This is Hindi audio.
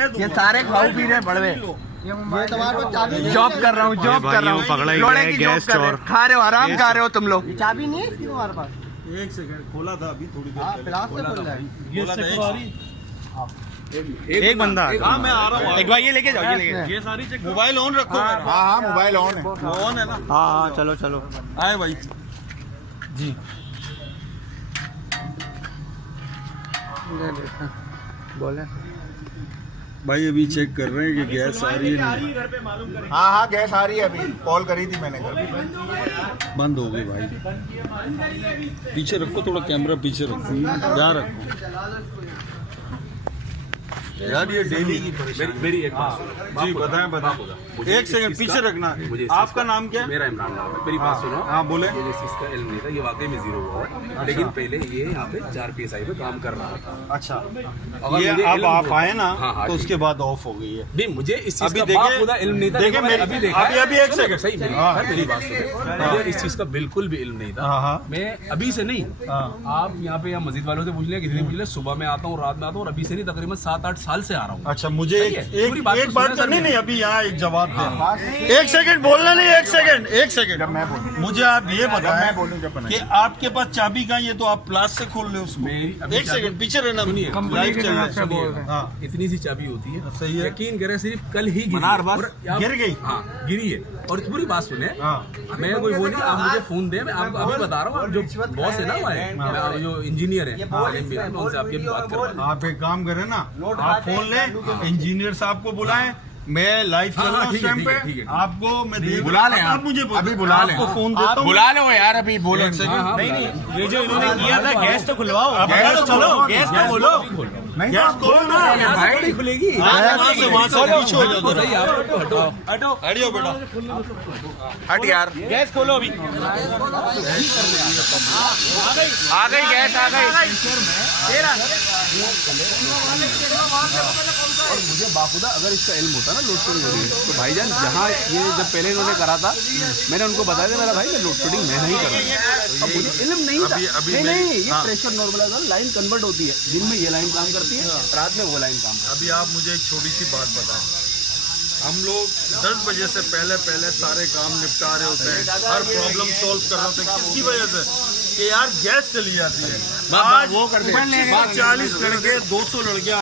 ये सारे खाओ पी रहे बड़वे। जॉब कर रहा हूँ, जॉब कर रहा हूँ, लोड़े की जॉब कर रहे हो, खा रहे हो, आराम खा रहे हो तुम लोग। चाबी नहीं है तुम्हारे पास? एक सेकंड खोला था अभी थोड़ी देर एक बंदा मैं आ रहा हूँ। एक बार ये लेके जाओ, ये लेके ये सारी चेक मोबाइल ऑन रखो। हाँ मोबाइल ऑन है। ऑन है ना? हाँ चलो चलो आए भाई जी। बोले भाई अभी चेक कर रहे हैं कि गैस आ रही है। हाँ हाँ गैस आ रही है, अभी कॉल करी थी मैंने घर। बंद हो गई भाई। पीछे रखो थोड़ा, कैमरा पीछे रखो, यहाँ रखो यार। ये डेली की मेरी एक बात जी बताएं बताएं। एक सेकंड पीछे रखना। आपका नाम क्या है? मेरा इमरान नाम है। मेरी बात सुनो। हाँ बोले। मुझे इस चीज का इल्म नहीं था, ये वाकई में जीरो हुआ है। लेकिन पहले ये यहाँ पे 4 PSI पे काम कर रहा था। अच्छा अगर ये मुझे अब इल्म आप होता- आए ना हाँ, तो ठीक। उसके बाद ऑफ हो गई है। नहीं मुझे इस चीज अभी का देखिए- खुदा इल्म नहीं था। देखिए देखो, मैंने मेरी- अभी देखा है। अभी एक सुनो, सेकंड। सही मेरी हाँ। मेरी बात सुनो। मुझे इस चीज का बिल्कुल भी इल्म नहीं हाँ, हाँ। था। मैं अभी से नहीं, आप यहाँ पे मस्जिद वालों से पूछ लें, किसी से पूछ लें, सुबह में आता हूँ, रात में आता हूँ, और अभी से नहीं तकरीबन 7-8 साल से आ रहा हूँ। अच्छा मुझे सही है। पूरी बात एक तो बात सुनो सर नहीं मेरी। नहीं अभी यहाँ एक जवाब दें। एक सेकंड बोलना नहीं, एक सेकंड मैं बोलूँ मुझे आप ये मैं बताएं बोलूँ जब बनाएं। कि आपके पास चाबी का, ये तो आप प्लास से खोल रहे हो उसको। मेरी अभी एक सेकंड पीछे रहना, सुनिए, लाइव चल रहा है। हाँ इतनी सी चाबी होती है, सही है। यकीन करें सिर्फ कल ही गिरी मनार है। बस और आप- गिर गई? हाँ गिरी है। और पूरी बात सुने, हाँ मैं कोई वो नहीं, आप मुझे फोन दे, मैं आपको अभी बता रहा हूँ। जो बॉस है ना हमारे, जो इंजीनियर है सलीम भी, मैं उनसे आपकी बात कर रहा हूँ। आप एक काम करें ना, आप फोन लें, इंजीनियर साहब को बुलाएं, मैं लाइव चल रहा हूँ ठीक उस है, टाइम ठीक है, ठीक पे, है। आपको मैं देख बुला लें आप मुझे अभी बुला लें। आपको फोन देता हूँ। बुला लो यार, अभी बोलो। एक सेकंड। नहीं ये जो इन्होंने किया था, गैस तो खुलवाओ, गैस तो चलो गैस तो बोलो। गैस खोलो ना भाई खुलेगी। वहाँ से पीछे हो जाओ। सही, आप हटो हटो। हटियो बेटा। हट यार, गैस खोलो अभी। आ गई गैस आ गई। और मुझे बाखुदा अगर इसका इल्म होता ना लोड शेडिंग हो रही है, तो भाईजान जहाँ ये जब पहले इन्होंने करा था, मैंने उनको बताया था मेरा भाई मैं लोड शेडिंग मैं नहीं कर रहा। अब मुझे इल्म नहीं था। नहीं ये प्रेशर नॉर्मलाइजर लाइन कन्वर्ट होती है, दिन में ये लाइन काम करती है, रात में वो लाइन काम करती है। अभी आप मुझे एक छोटी सी बात बताएं। हम लोग 10 बजे से पहले सारे काम निपटा रहे होते हैं, हर प्रॉब्लम सॉल्व कर रहे होते हैं। किसकी वजह से? कि यार गैस चली जाती है। आज 40 लड़के 200 लड़के